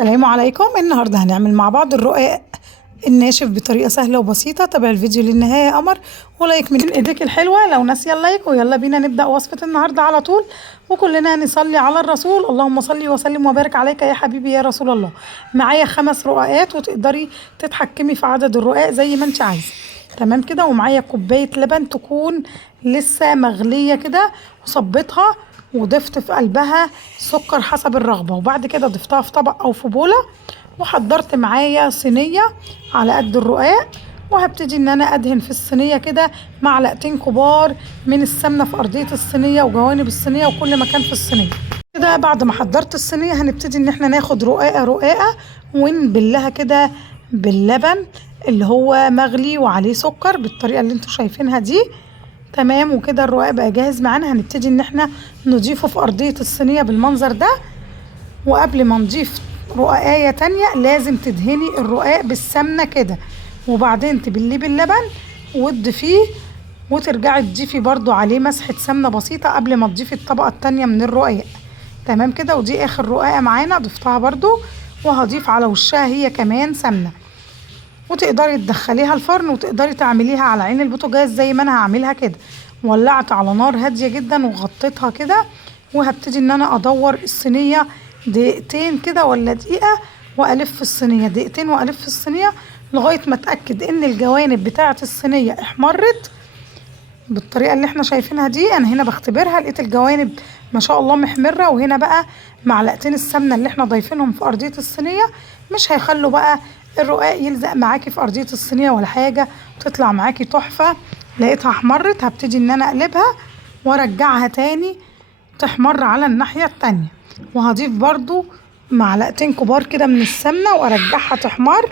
السلام عليكم. النهارده هنعمل مع بعض الرقاق الناشف بطريقة سهلة وبسيطة. تابع الفيديو للنهاية يا قمر، ولايك من ايديك الحلوة لو ناسية اللايك. ويلا بينا نبدأ وصفة النهارده على طول، وكلنا نصلي على الرسول. اللهم صل وسلم وبارك عليك يا حبيبي يا رسول الله. معايا 5 رقاقات، وتقدري تتحكمي في عدد الرقاق زي ما انت عايزة. تمام كده. ومعايا كوباية لبن تكون لسه مغلية كده، وصبيتها وضفت في قلبها سكر حسب الرغبة. وبعد كده ضفتها في طبق او في بولة، وحضرت معايا صينية على قد الرقاق. وهبتدي ان انا ادهن في الصينية كده معلقتين كبار من السمنة في ارضية الصينية وجوانب الصينية وكل مكان في الصينية كده. بعد ما حضرت الصينية هنبتدي ان احنا ناخد رقاقة رقاقة ونبلها كده باللبن اللي هو مغلي وعليه سكر بالطريقة اللي انتوا شايفينها دي. تمام. وكده الرقاق بقى جاهز معانا. هنبتدي ان احنا نضيفه في ارضية الصينية بالمنظر ده. وقبل ما نضيف رقاقية تانية لازم تدهني الرقاق بالسمنة كده، وبعدين تبليه باللبن وتضيفيه، وترجعي تضيفي برضو عليه مسحة سمنة بسيطة قبل ما تضيفي الطبقة التانية من الرقاق. تمام كده. ودي اخر رقاقة معانا ضفتها برضو، وهضيف على وشها هي كمان سمنة. وتقدري تدخليها الفرن، وتقدري تعمليها على عين البوتاجاز زي ما انا هعملها كده. ولعت على نار هادية جدا وغطيتها كده، وهبتدي ان انا ادور الصينية دقيقتين كده ولا دقيقة، والف الصينية دقيقتين والف الصينية لغاية ما اتأكد ان الجوانب بتاعة الصينية احمرت بالطريقة اللي احنا شايفينها دي. انا هنا بختبرها لقيت الجوانب ما شاء الله محمرة. وهنا بقى معلقتين السمنة اللي احنا ضايفينهم في ارضية الصينية مش هيخلوا بقى الرقاق يلزق معاكي في ارضية الصينية ولا حاجة، وتطلع معاكي تحفة. لقيتها احمرت، هبتدي ان انا اقلبها وارجعها تاني تحمر على الناحية التانية. وهضيف برضو معلقتين كبار كده من السمنة وارجعها تحمر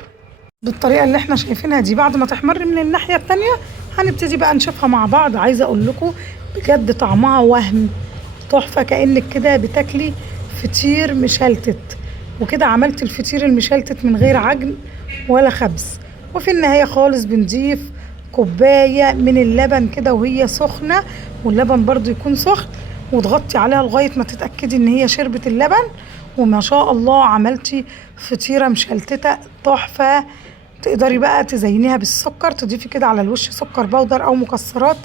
بالطريقة اللي احنا شايفينها دي. بعد ما تحمر من الناحية التانية هنبتدي بقى نشوفها مع بعض. عايزة اقول لكم بجد طعمها وهم تحفة، كأنك كده بتاكلي فطير مشلتت. وكده عملت الفطير المشلتت من غير عجن ولا خبز. وفي النهاية خالص بنضيف كوباية من اللبن كده وهي سخنة، واللبن برضو يكون سخن، وتغطي عليها لغاية ما تتأكدي ان هي شربت اللبن. وما شاء الله عملتي فطيرة مشلتتة تحفة. تقدري بقى تزينيها بالسكر، تضيفي كده على الوش سكر بودر او مكسرات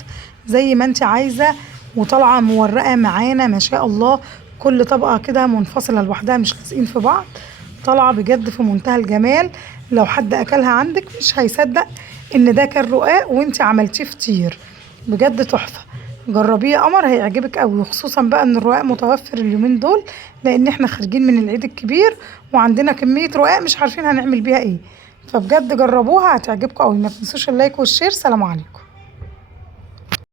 زي ما انت عايزة. وطالعة مورقة معانا ما شاء الله، كل طبقة كده منفصلة لوحدها مش لازقين في بعض. طالعة بجد في منتهى الجمال. لو حد اكلها عندك مش هيصدق ان ده كان رقاق وانت عملتيه فطير. بجد تحفة. جربيه يا قمر هيعجبك قوي. وخصوصا بقى ان الرقاق متوفر اليومين دول، لان احنا خارجين من العيد الكبير وعندنا كمية رقاق مش عارفين هنعمل بيها ايه. فبجد جربوها هتعجبكم قوي. ما تنسوش اللايك والشير. سلام عليكم.